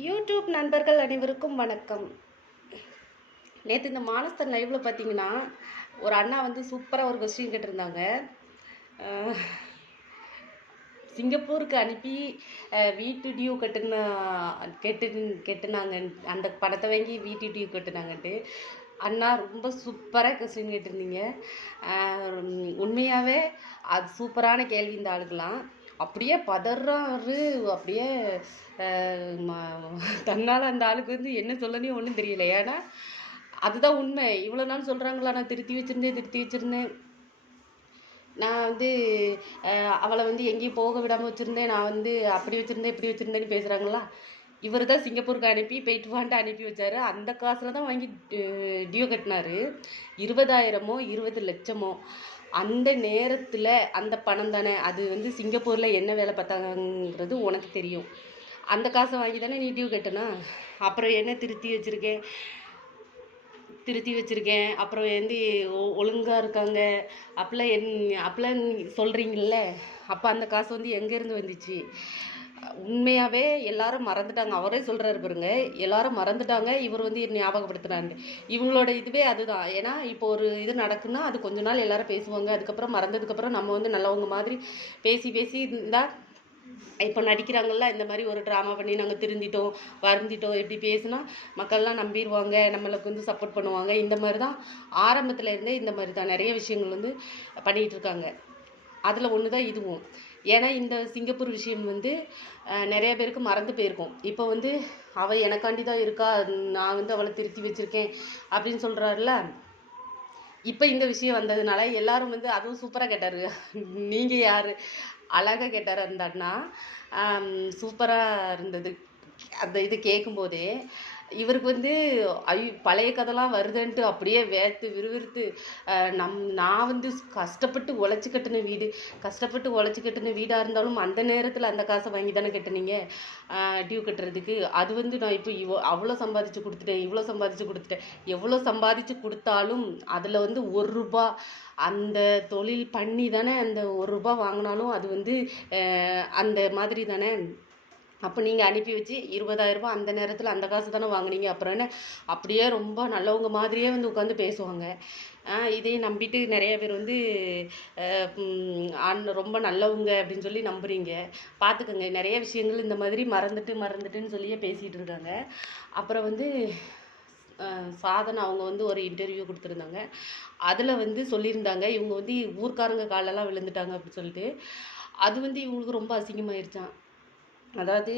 YouTube நண்பர்கள் அனைவருக்கும் வணக்கம். நேற்று இந்த மானஸ்தர் லைவில் பார்த்தீங்கன்னா ஒரு அண்ணா வந்து சூப்பராக ஒரு கொஸ்டின் கேட்டிருந்தாங்க. சிங்கப்பூருக்கு அனுப்பி வீட்டு டியூ கட்டுன கெட்டு கெட்டுனாங்க. அந்த பணத்தை வாங்கி வீட்டு டியூ கட்டுனாங்கன்ட்டு. அண்ணா ரொம்ப சூப்பராக கொஸ்டின் கேட்டிருந்தீங்க. உண்மையாகவே அது சூப்பரான கேள்வி இந்த ஆளுக்கெலாம் அப்படியே பதறாரு அப்படியே தன்னால் அந்த ஆளுக்கு வந்து என்ன சொல்லனே ஒன்றும் தெரியல. ஏன்னா அதுதான் உண்மை. இவ்வளோ நாள் சொல்கிறாங்களா நான் திருத்தி வச்சிருந்தேன் திருத்தி வச்சுருந்தேன். நான் வந்து அவளை வந்து எங்கேயும் போக விடாமல் வச்சுருந்தேன். நான் வந்து அப்படி வச்சுருந்தேன் இப்படி வச்சுருந்தேன்னு பேசுகிறாங்களா இவர் தான் சிங்கப்பூருக்கு அனுப்பி போயிட்டு வான்ட்டு அனுப்பி வச்சாரு. அந்த காசில் தான் வாங்கி டியூ கட்டினாரு. இருபதாயிரமோ இருபது லட்சமோ. அந்த நேரத்தில் அந்த பணம் தானே? அது வந்து சிங்கப்பூரில் என்ன வேலை பார்த்தாங்கங்கிறது உனக்கு தெரியும். அந்த காசை வாங்கி தானே நீ டியூ கட்டினா? அப்புறம் என்ன திருத்தி வச்சுருக்கேன்? திருத்தி வச்சுருக்கேன். அப்புறம் வந்து ஒ- இருக்காங்க. அப்பெல்லாம் என் அப்பெல்லாம் சொல்கிறீங்கள்ல அப்போ அந்த காசு வந்து எங்கேருந்து வந்துச்சு? உண்மையாகவே எல்லாரும் மறந்துட்டாங்க. அவரே சொல்கிறாரு பாருங்க. எல்லாரும் மறந்துட்டாங்க. இவர் வந்து ஞாபகப்படுத்துனாங்க இவங்களோட இதுவே அதுதான். ஏன்னா இப்போ ஒரு இது நடக்குன்னா அது கொஞ்ச நாள் எல்லாரும் பேசுவாங்க. அதுக்கப்புறம் மறந்ததுக்கப்புறம் நம்ம வந்து நல்லவங்க மாதிரி பேசி பேசி இருந்தால் இப்போ நடிக்கிறாங்கல்ல இந்த மாதிரி ஒரு ட்ராமா பண்ணி நாங்கள் திருந்திட்டோம் வருந்திட்டோம். இப்படி பேசுனா மக்கள்லாம் நம்பிடுவாங்க நம்மளுக்கு வந்து சப்போர்ட் பண்ணுவாங்க. இந்த மாதிரி தான் ஆரம்பத்தில் இருந்தே இந்த மாதிரி தான் நிறைய விஷயங்கள் வந்து பண்ணிகிட்டு இருக்காங்க. அதில் ஒன்று தான் இதுவும். ஏன்னா இந்த சிங்கப்பூர் விஷயம் வந்து நிறைய பேருக்கு மறந்து போயிருக்கும். இப்போ வந்து அவள் எனக்காண்டி தான் இருக்கா நான் வந்து அவளை திருத்தி வச்சுருக்கேன் அப்படின்னு சொல்கிறாருல இப்போ இந்த விஷயம் வந்ததுனால எல்லாரும் வந்து அதுவும் சூப்பராக கேட்டார். நீங்கள் யார்? அழகாக கேட்டார் இருந்தாருன்னா சூப்பராக இருந்தது. அந்த இது கேட்கும்போதே இவருக்கு வந்து ஐ பழைய கதைலாம் வருதுன்ட்டு அப்படியே வேர்த்து விறுவிறுத்து நம் நான் வந்து கஷ்டப்பட்டு உழைச்சி கட்டின வீடு கஷ்டப்பட்டு உழைச்சி கட்டின வீடாக இருந்தாலும் அந்த நேரத்தில் அந்த காசை வாங்கி தானே கட்டினீங்க டியூ கட்டுறதுக்கு. அது வந்து நான் இப்போ இவ்வளோ அவ்வளோ சம்பாதிச்சு கொடுத்துட்டேன் இவ்வளோ சம்பாதிச்சு கொடுத்துட்டேன். எவ்வளோ சம்பாதிச்சு கொடுத்தாலும் அதில் வந்து ஒரு ரூபா அந்த தொழில் பண்ணி தானே அந்த ஒரு ரூபா வாங்கினாலும் அது வந்து அந்த மாதிரி தானே அப்போ நீங்கள் அனுப்பி வச்சு இருபதாயிரம் ரூபாய் அந்த நேரத்தில் அந்த காசு தானே வாங்குனீங்க. அப்புறம் என்ன? அப்படியே ரொம்ப நல்லவங்க மாதிரியே வந்து உட்காந்து பேசுவாங்க. இதையும் நம்பிட்டு நிறைய பேர் வந்து அன் ரொம்ப நல்லவங்க அப்படின்னு சொல்லி நம்புறீங்க. பார்த்துக்கோங்க நிறைய விஷயங்கள் இந்த மாதிரி மறந்துட்டு மறந்துட்டுன்னு சொல்லியே பேசிகிட்டு இருக்காங்க. அப்புறம் வந்து சாதனை அவங்க வந்து ஒரு இன்டர்வியூ கொடுத்துருந்தாங்க. அதில் வந்து சொல்லியிருந்தாங்க இவங்க வந்து ஊர்க்காரங்க காலெல்லாம் விழுந்துட்டாங்க அப்படின்னு சொல்லிட்டு. அது வந்து இவங்களுக்கு ரொம்ப அசிங்கமாயிருச்சான் அதாவது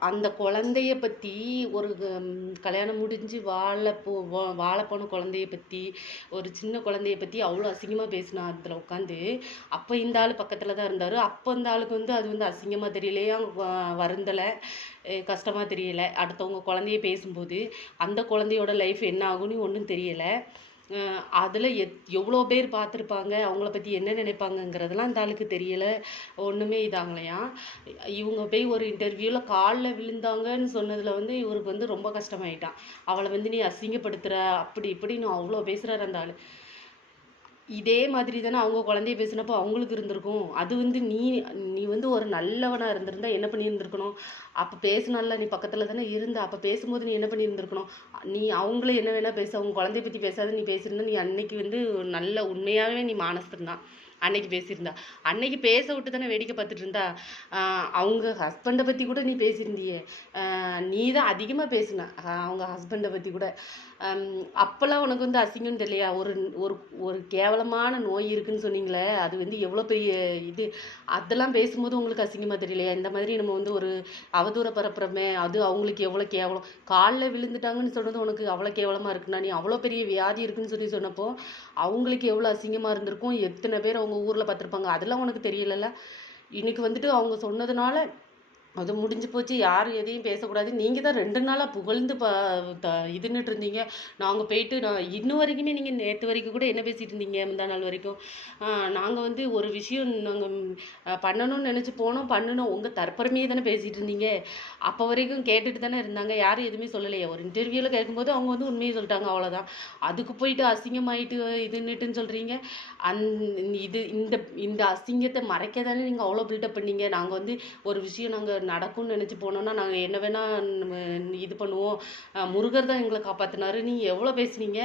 அந்த குழந்தைய பற்றி ஒரு கல்யாணம் முடிஞ்சு வாழ போ வா- வாழ போன குழந்தைய பற்றி ஒரு சின்ன குழந்தைய பற்றி அவ்வளோ அசிங்கமாக பேசினா அதில் உட்காந்து அப்போ இந்த ஆள் பக்கத்தில் தான் இருந்தார். அப்போ இந்த ஆளுக்கு வந்து அது வந்து அசிங்கமாக தெரியலையா வருந்தலை கஷ்டமாக தெரியலை. அடுத்தவங்க குழந்தைய பேசும்போது அந்த குழந்தையோட லைஃப் என்ன ஆகும்னு ஒன்றும் தெரியலை. அதில் எத் எவ்வளோ பேர் பார்த்துருப்பாங்க அவங்கள பற்றி என்ன நினைப்பாங்கங்கிறதெல்லாம் இந்த ஆளுக்கு தெரியலை. ஒன்றுமே இதாகலையா? இவங்க போய் ஒரு இன்டர்வியூவில் காலில் விழுந்தாங்கன்னு சொன்னதில் வந்து இவருக்கு வந்து ரொம்ப கஷ்டமாயிட்டான். அவளை வந்து நீ அசிங்கப்படுத்துகிற அப்படி இப்படின்னு அவ்வளோ பேசுகிறாரு அந்த ஆள். இதே மாதிரி தானே அவங்க குழந்தைய பேசினப்போ அவங்களுக்கு இருந்திருக்கும். அது வந்து நீ நீ வந்து ஒரு நல்லவனாக இருந்திருந்தா என்ன பண்ணியிருந்திருக்கணும்? அப்போ பேசினால நீ பக்கத்தில் தானே இருந்த. அப்போ பேசும்போது நீ என்ன பண்ணியிருந்திருக்கணும்? நீ அவங்கள என்ன வேணால் பேச. அவங்க குழந்தைய பற்றி பேசாத நீ பேசியிருந்தா நீ அன்னைக்கு வந்து நல்ல உண்மையாகவே நீ மானஸ்தன் அன்னைக்கு பேசியிருந்தா. அன்னைக்கு பேச விட்டு தானே வேடிக்கை பார்த்துட்டு இருந்தா. அவங்க ஹஸ்பண்டை பற்றி கூட நீ பேசியிருந்தியே. நீ தான் அதிகமாக பேசின. அவங்க ஹஸ்பண்டை பற்றி கூட. அப்போல்லாம் உனக்கு வந்து அசிங்கம்னு தெரியலையா? ஒரு ஒரு ஒரு கேவலமான நோய் இருக்குன்னு சொன்னீங்களே அது வந்து எவ்வளோ பெரிய இது? அதெல்லாம் பேசும்போது உங்களுக்கு அசிங்கமாக தெரியலையா? இந்த மாதிரி நம்ம வந்து ஒரு அவதூற பரப்புறமே அது அவங்களுக்கு எவ்வளோ கேவலம்? காலில் விழுந்துட்டாங்கன்னு சொன்னது உனக்கு அவ்வளோ கேவலமாக இருக்குன்னா நீ அவ்வளோ பெரிய வியாதி இருக்குன்னு சொல்லி சொன்னப்போ அவங்களுக்கு எவ்வளோ அசிங்கமாக இருந்திருக்கும்? எத்தனை பேர் அவங்க ஊரில் பார்த்துருப்பாங்க? அதெல்லாம் உனக்கு தெரியலல்ல? இன்னைக்கு வந்துட்டு அவங்க சொன்னதுனால அது முடிஞ்சு போச்சு யாரும் எதையும் பேசக்கூடாது. நீங்கள் தான் ரெண்டு நாளாக புகழ்ந்து ப த இதுன்னுட்டு இருந்தீங்க. நாங்கள் போயிட்டு நான் இன்னும் வரைக்குமே நீங்கள் நேற்று வரைக்கும் கூட என்ன பேசிகிட்டு இருந்தீங்க முந்தா நாள் வரைக்கும்? நாங்கள் வந்து ஒரு விஷயம் நாங்கள் பண்ணணும்னு நினச்சி போனோம் பண்ணணும். உங்கள் தற்பரமையே தானே பேசிகிட்டு இருந்தீங்க. அப்போ வரைக்கும் கேட்டுட்டு தானே இருந்தாங்க. யாரும் எதுவுமே சொல்லலையே. ஒரு இன்டர்வியூவில் கேட்கும்போது அவங்க வந்து உண்மையை சொல்லிட்டாங்க அவ்வளோதான் அதுக்கு போயிட்டு அசிங்கமாயிட்டு இதுன்னுட்டுன்னு சொல்கிறீங்க அந் இது இந்த இந்த அசிங்கத்தை மறைக்க தானே நீங்கள் அவ்வளோ பில்டப் பண்ணீங்க. நாங்கள் வந்து ஒரு விஷயம் நாங்கள் நடக்கும்னு நினச்சி போனோம்னா நாங்கள் என்ன வேணால் இது பண்ணுவோம். முருகர் தான் எங்களை காப்பாற்றினாரு நீங்கள் எவ்வளோ பேசுனீங்க?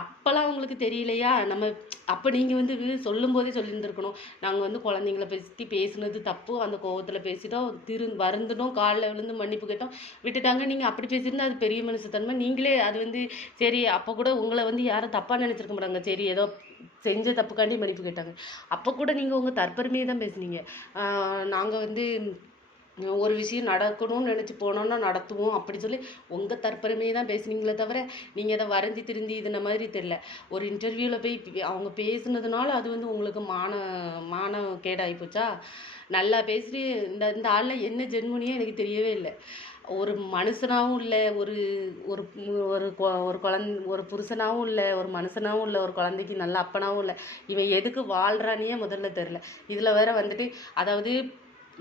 அப்போல்லாம் உங்களுக்கு தெரியலையா? நம்ம அப்போ நீங்கள் வந்து இது சொல்லும்போதே சொல்லியிருந்துருக்கணும். நாங்கள் வந்து குழந்தைங்கள பற்றி பேசுனது தப்பு. அந்த கோவத்தில் பேசிட்டோம். திரு வருந்தணும் காலில் விழுந்து மன்னிப்பு கேட்டோம். விட்டுட்டாங்க. நீங்கள் அப்படி பேசியிருந்தா அது பெரிய மனுஷத்தன்மை. நீங்களே அது வந்து சரி அப்போ கூட உங்களை வந்து யாரும் தப்பாக நினச்சிருக்க மாட்டாங்க. சரி ஏதோ செஞ்ச தப்புக்காண்டி மன்னிப்பு கேட்டாங்க. அப்போ கூட நீங்கள் உங்கள் தற்பெருமையை தான் பேசுனீங்க. நாங்கள் வந்து ஒரு விஷயம் நடக்கணும்னு நினச்சி போனோம்னா நடத்துவோம் அப்படி சொல்லி உங்கள் தற்பெருமையை தான் பேசுனீங்களே தவிர நீங்கள் அதை வரைஞ்சி திருந்தி இதுன மாதிரி தெரில ஒரு இன்டர்வியூவில் போய் அவங்க பேசுனதுனால அது வந்து உங்களுக்கு மான மான கேடாகி போச்சா? நல்லா பேசி இந்த இந்த ஆளில் என்ன ஜென்மனியே எனக்கு தெரியவே இல்லை. ஒரு மனுஷனாகவும் இல்லை ஒரு ஒரு ஒரு கொ- ஒரு குழந் ஒரு புருஷனாகவும் இல்லை ஒரு மனுஷனாகவும் இல்லை ஒரு குழந்தைக்கு நல்ல அப்பனாகவும் இல்லை. இவன் எதுக்கு வாழ்கிறானே முதல்ல தெரில இதில் வேற வந்துட்டு அதாவது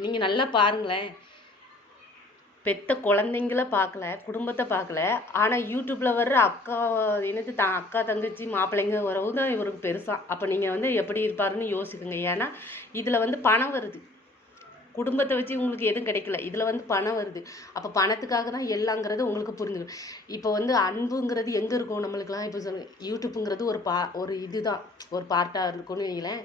நீங்கள் நல்லா பாருங்களேன். பெத்த குழந்தைங்கள பார்க்கல குடும்பத்தை பார்க்கல. ஆனால் யூடியூப்பில் வர்ற அக்கா என்னது த அக்கா தங்கச்சி மாப்பிள்ளைங்க வரவு தான் இவருக்கு பெருசாக அப்போ நீங்கள் வந்து எப்படி இருப்பாருன்னு யோசிக்குங்க. ஏன்னா இதில் வந்து பணம் வருது. குடும்பத்தை வச்சு உங்களுக்கு எதுவும் கிடைக்கல. இதில் வந்து பணம் வருது. அப்போ பணத்துக்காக தான் எல்லாங்கிறது உங்களுக்கு புரிஞ்சிடும் இப்போ வந்து அன்புங்கிறது எங்கே இருக்கும் நம்மளுக்குலாம் இப்போ சொல்லுங்கள் யூடியூப்புங்கிறது ஒரு பா ஒரு இதுதான் ஒரு பார்ட்டாக இருக்கும்னு வைங்களேன்.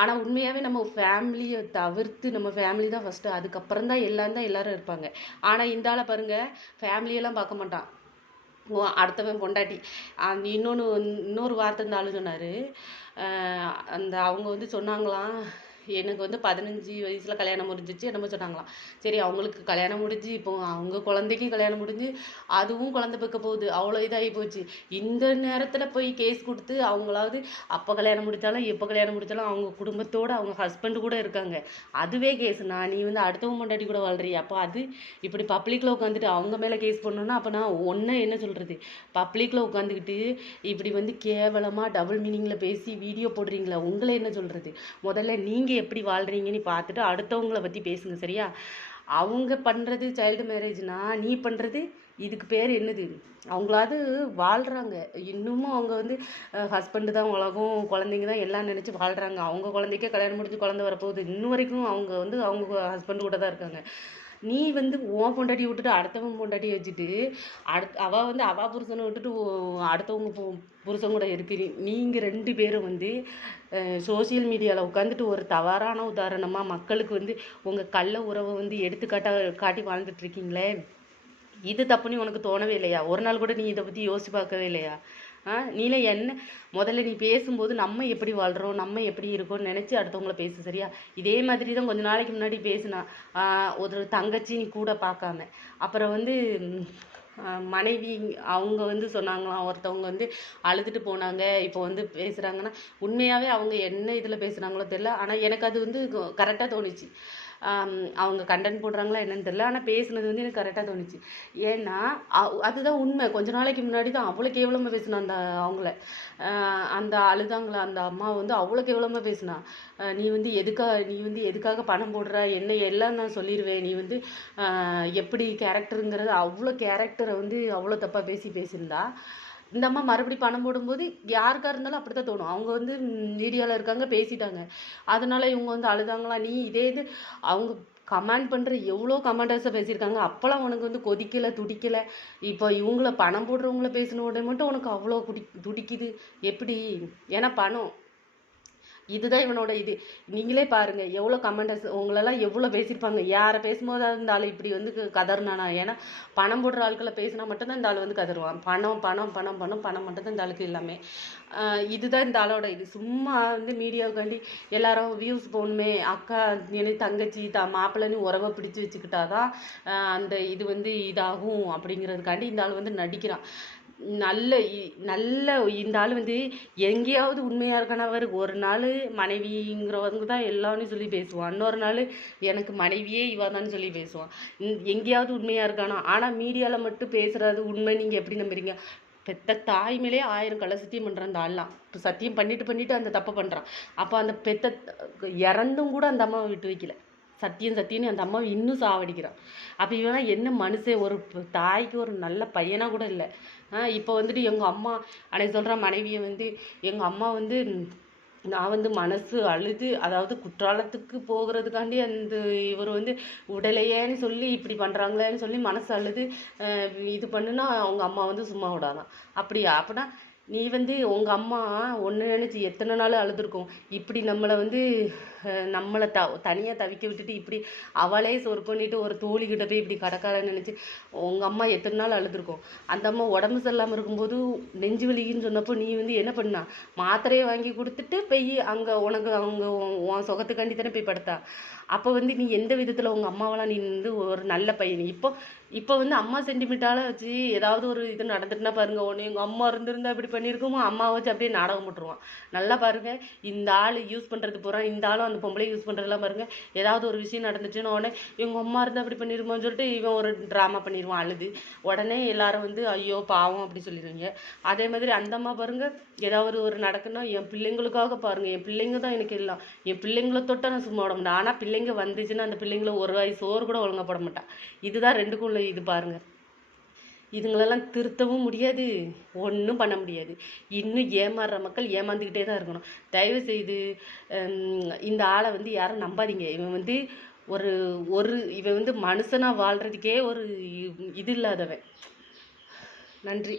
ஆனால் உண்மையாகவே நம்ம ஃபேமிலியை தவிர்த்து நம்ம ஃபேமிலி தான் ஃபஸ்ட்டு அதுக்கப்புறம் தான் எல்லாம் தான் எல்லாரும் இருப்பாங்க. ஆனால் இந்த ஆளை பாருங்கள் ஃபேமிலியெல்லாம் பார்க்க மாட்டான். ஓ அடுத்தவன் பொண்டாட்டி. அந்த இன்னொன்று இன்னொரு வார்த்தை இந்த சொன்னார் அந்த அவங்க வந்து சொன்னாங்களாம் எனக்கு வந்து பதினஞ்சு வயசில் கல்யாணம் முடிஞ்சிச்சு. என்னமோ சொன்னாங்களாம். சரி அவங்களுக்கு கல்யாணம் முடிஞ்சு இப்போ அவங்க குழந்தைக்கும் கல்யாணம் முடிஞ்சு அதுவும் குழந்தை பிறக்க போகுது. அவ்வளோ இதாகி போச்சு. இந்த நேரத்தில் போய் கேஸ் கொடுத்து அவங்களாவது அப்போ கல்யாணம் முடித்தாலும் எப்போ கல்யாணம் முடித்தாலும் அவங்க குடும்பத்தோடு அவங்க ஹஸ்பண்டு கூட இருக்காங்க. அதுவே கேஸ்னா நீ வந்து அடுத்தவங்க முன்னாடி கூட வாழ்றிய? அப்போ அது இப்படி பப்ளிக்கில் உட்காந்துட்டு அவங்க மேலே கேஸ் பண்ணணும்னா அப்போ நான் ஒன்றை என்ன சொல்கிறது பப்ளிக்கில் உட்காந்துக்கிட்டு இப்படி வந்து கேவலமாக டபுள் மீனிங்கில் பேசி வீடியோ போடுறீங்களா உங்களை என்ன சொல்கிறது முதல்ல நீங்கள் எப்படி வாழ்கிறீங்கன்னு பார்த்துட்டு அடுத்தவங்கள பற்றி பேசுங்க சரியா? அவங்க பண்ணுறது சைல்டு மேரேஜ்னா நீ பண்ணுறது இதுக்கு பேர் என்னது? அவங்களாவது வாழ்கிறாங்க இன்னமும் அவங்க வந்து ஹஸ்பண்டு தான் உலகம் குழந்தைங்க தான் எல்லாம் நினச்சி வாழ்கிறாங்க அவங்க குழந்தைக்கே கல்யாணம் முடிஞ்சு குழந்தை வரப்போகுது. இன்னும் வரைக்கும் அவங்க வந்து அவங்க ஹஸ்பண்ட் கூட தான் இருக்காங்க. நீ வந்து உன் பொண்டாட்டி விட்டுட்டு அடுத்தவன் பொண்டாட்டி வச்சுட்டு அடுத் அவள் வந்து அவள் புருஷனை விட்டுட்டு அடுத்தவங்க பு- புருஷன் கூட இருக்கிறீ நீங்கள் ரெண்டு பேரும் வந்து சோஷியல் மீடியாவில் உட்காந்துட்டு ஒரு தவறான உதாரணமாக மக்களுக்கு வந்து உங்கள் கள்ள உறவை வந்து எடுத்துக்காட்டா காட்டி வாழ்ந்துட்டு இருக்கீங்களே? இது தப்புன்னு உனக்கு தோணவே இல்லையா? ஒரு நாள் கூட நீ இதை பற்றி யோசிச்சு பார்க்கவே இல்லையா? நீல என்ன முதல்ல நீ பேசும்போது நம்ம எப்படி வாழ்கிறோம் நம்ம எப்படி இருக்கோம்னு நினச்சி அடுத்தவங்கள பேசு சரியா? இதே மாதிரி தான் கொஞ்ச நாளைக்கு முன்னாடி பேசினா. ஒரு தங்கச்சி நீ கூட பார்க்காம. அப்புறம் வந்து மனைவி அவங்க வந்து சொன்னாங்களாம். ஒருத்தவங்க வந்து அழுதுட்டு போனாங்க. இப்போ வந்து பேசுகிறாங்கன்னா உண்மையாகவே அவங்க என்ன இதில் பேசுகிறாங்களோ தெரியல. ஆனால் எனக்கு அது வந்து கரெக்டாக தோணுச்சு. அவங்க கண்டென்ட் போடுறாங்களா என்னன்னு தெரியல. ஆனால் பேசுனது வந்து எனக்கு கரெக்டாக தோணுச்சு. ஏன்னா அ- அதுதான் உண்மை. கொஞ்ச நாளைக்கு முன்னாடி தான் அவ்வளோ கேவலமாக பேசினா அந்த அவங்கள. அந்த அழுதாங்களா அந்த அம்மா வந்து அவ்வளோ கேவலமாக பேசினா நீ வந்து எதுக்காக நீ வந்து எதுக்காக பணம் போடுற என்ன எல்லாம் நான் சொல்லிடுவேன் நீ வந்து எப்படி கேரக்டருங்கிறது அவ்வளோ கேரக்டரை வந்து அவ்வளோ தப்பாக பேசி பேசியிருந்தா இந்த அம்மா மறுபடி பணம் போடும்போது யாருக்கா இருந்தாலும் அப்படி தான் தோணும். அவங்க வந்து மீடியாவில் இருக்காங்க பேசிட்டாங்க. அதனால இவங்க வந்து அழுதாங்களா? நீ இதே இது அவங்க கமெண்ட் பண்ணுற எவ்வளோ கமெண்டர்ஸை பேசியிருக்காங்க? அப்போல்லாம் உனக்கு வந்து கொதிக்கலை துடிக்கலை. இப்போ இவங்கள பணம் போடுறவங்கள பேசின உடனே மட்டும் உனக்கு அவ்வளோ குடி துடிக்குது. எப்படி? ஏன்னா பணம். இதுதான் இவனோட இது. நீங்களே பாருங்க எவ்வளோ கமெண்டர்ஸ் உங்களெல்லாம் எவ்வளோ பேசியிருப்பாங்க. யாரை பேசும்போது இந்த ஆள் இப்படி வந்து கதறினானா? ஏன்னா பணம் போடுற ஆட்களை பேசினா மட்டும்தான் இந்த ஆள் வந்து கதருவான் பணம் பணம் பணம் பணம் பணம் மட்டும்தான் இந்த ஆளுக்கு எல்லாமே. இதுதான் இந்த ஆளோட இது. சும்மா வந்து மீடியாவுக்காண்டி எல்லாரும் வியூஸ் போகணுமே அக்கா எனக்கு தங்கச்சி த மாப்பிள்ளைன்னு உறவை பிடிச்சி வச்சுக்கிட்டாதான் அந்த இது வந்து இதாகும் அப்படிங்கிறதுக்காண்டி இந்த ஆள் வந்து நடிக்கிறான். நல்ல இ- நல்ல இந்த ஆள் வந்து எங்கேயாவது உண்மையாக இருக்கானவர் ஒரு நாள் மனைவிங்கிறவங்க தான் எல்லாமே சொல்லி பேசுவான். இன்னொரு நாள் எனக்கு மனைவியே இவாதான்னு தான் சொல்லி பேசுவான். எங்கேயாவது உண்மையாக இருக்கானா? ஆனால் மீடியாவில் மட்டும் பேசுகிறது உண்மை நீங்கள் எப்படி நம்புறீங்க? பெத்த தாய் மேலே ஆயிரம் கலை சத்தியம் பண்ணுறான் அந்த ஆள்லாம். இப்போ சத்தியம் பண்ணிட்டு பண்ணிட்டு அந்த தப்பை பண்ணுறான் அப்போ அந்த பெத்த இறந்தும் கூட அந்த அம்மாவை விட்டு வைக்கல. சத்தியம் சத்தியம்னு அந்த அம்மாவை இன்னும் சாவடிக்கிறான். அப்போ இவன் என்ன மனுஷன் ஒரு தாய்க்கு ஒரு நல்ல பையனாக கூட இல்லை. இப்போ வந்துட்டு எங்கள் அம்மா அன்னைக்கு சொல்கிற மனைவியை வந்து எங்கள் அம்மா வந்து நான் வந்து மனசு அழுது அதாவது குற்றாலத்துக்கு போகிறதுக்காண்டி அந்த இவர் வந்து உடலையேன்னு சொல்லி இப்படி பண்ணுறாங்களேன்னு சொல்லி மனசு அழுது இது பண்ணுனா அவங்க அம்மா வந்து சும்மா விடாதான். அப்படியா? அப்படின்னா நீ வந்து உங்கள் அம்மா ஒன்று நினச்சி எத்தனை நாள் அழுதுருக்கும்? இப்படி நம்மளை வந்து நம்மளை த தனியாக தவிக்க விட்டுட்டு இப்படி அவளே சொற்கொண்டிட்டு ஒரு தோழிக்கிட்ட போய் இப்படி கடக்காரன்னு நினச்சி உங்கள் அம்மா எத்தனை நாள் அழுதுருக்கும்? அந்த அம்மா உடம்பு சரியில்லாமல் இருக்கும்போது நெஞ்சு வலிக்குன்னு சொன்னப்போ நீ வந்து என்ன பண்ணா? மாத்திரையை வாங்கி கொடுத்துட்டு போய் அங்கே உனக்கு அவங்க உன் உன் சுகத்துக்காண்டி தானே போய் படுத்தா? அப்போ வந்து நீ எந்த விதத்தில் உங்கள் அம்மாவெல்லாம் நீ வந்து ஒரு நல்ல பையன்? இப்போ இப்போ வந்து அம்மா சென்டிமெண்ட்டால வச்சு ஏதாவது ஒரு இது நடந்துட்டுனா பாருங்க ஒன்று எங்கள் அம்மா இருந்திருந்தா இப்படி பண்ணியிருக்கோமோ அம்மா வச்சு அப்படியே நாடகம் போட்டுருவான். நல்லா பாருங்க இந்த ஆள் யூஸ் பண்ணுறது பூரா இந்த ஆளும் அந்த பொம்பளை யூஸ் பண்ணுறதுலாம் பாருங்க ஏதாவது ஒரு விஷயம் நடந்துச்சுன்னா உடனே இவங்க அம்மா இருந்தால் அப்படி பண்ணிருமோன்னு சொல்லிட்டு இவன் ஒரு ட்ராமா பண்ணிடுவான் அழுது. உடனே எல்லாரும் வந்து ஐயோ பாவம் அப்படி சொல்லிடுவீங்க. அதே மாதிரி அந்த அம்மா பாருங்க ஏதாவது ஒரு நடக்குன்னா என் பிள்ளைங்களுக்காக பாருங்க என் பிள்ளைங்க தான் எனக்கு எல்லாம். என் பிள்ளைங்கள தொட்டா நான் சும்மா விட முடியும் ஆனால் பிள்ளைங்க பிள்ளைங்க வந்துச்சுன்னா அந்த பிள்ளைங்கள ஒரு வாய் சோறு கூட ஒழுங்கப்பட போட மாட்டான். இதுதான் ரெண்டுக்கும் உள்ள இது பாருங்க. இதுங்களெல்லாம் திருத்தவும் முடியாது ஒன்றும் பண்ண முடியாது. இன்னும் ஏமாறுற மக்கள் ஏமாந்துக்கிட்டே தான் இருக்கணும். தயவு செய்து இந்த ஆளை வந்து யாரும் நம்பாதீங்க. இவன் வந்து ஒரு ஒரு இவன் வந்து மனுஷனாக வாழ்கிறதுக்கே ஒரு இது இல்லாதவன். நன்றி.